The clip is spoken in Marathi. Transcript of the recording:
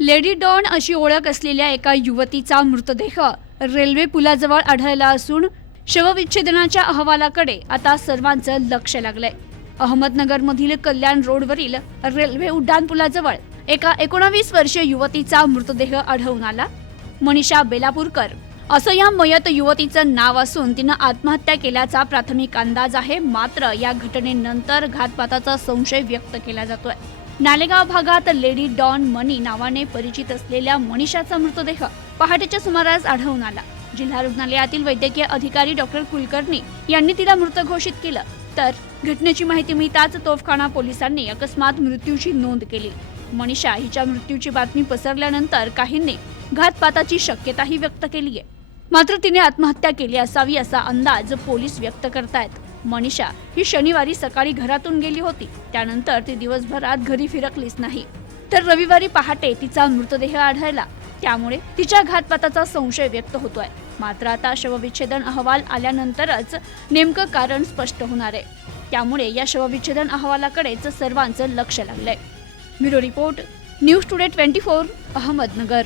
लेडी डॉन अशी ओळख असलेल्या एका युवतीचा मृतदेह रेल्वे पुलाजवळ आढळला असून शवविच्छेदनाच्या अहवालाकडे आता सर्वांचं लक्ष लागलंय. अहमदनगरमधील कल्याण रोडवरील रेल्वे उड्डाणपुलाजवळ एका एकोणावीस वर्षीय युवतीचा मृतदेह आढळून आला. मनीषा बेलापूरकर असं या मयत युवतीचं नाव असून तिनं आत्महत्या केल्याचा प्राथमिक अंदाज आहे. मात्र या घटनेनंतर घातपाताचा संशय व्यक्त केला जातोय. नालेगाव भागात लेडी डॉन मनी नावाने परिचित असलेल्या मनीषाचा मृतदेह पहाटेच्या सुमारास आढळून आला. जिल्हा रुग्णालयातील वैद्यकीय अधिकारी डॉक्टर कुलकर्णी यांनी तिला मृत घोषित केलं. तर घटनेची माहिती मिळताच तोफखाना पोलिसांनी अकस्मात मृत्यूची नोंद केली. मनीषा हिच्या मृत्यूची बातमी पसरल्यानंतर काहींनी घातपाताची शक्यताही व्यक्त केली आहे मात्र तिने आत्महत्या केली असावी असा अंदाज पोलीस व्यक्त करतायत. मनीषा ही शनिवारी सकाळी घरातून गेली होती. त्यानंतर ती दिवसभरात घरी फिरकलीच नाही. तर रविवारी पहाटे तिचा मृतदेह आढळला. त्यामुळे तिच्या घातपाताचा संशय व्यक्त होतोय. मात्र आता शवविच्छेदन अहवाल आल्यानंतरच नेमकं कारण स्पष्ट होणार आहे. त्यामुळे या शवविच्छेदन अहवालाकडेच सर्वांचं लक्ष लागलंय. Bureau report news today twenty four Ahmednagar.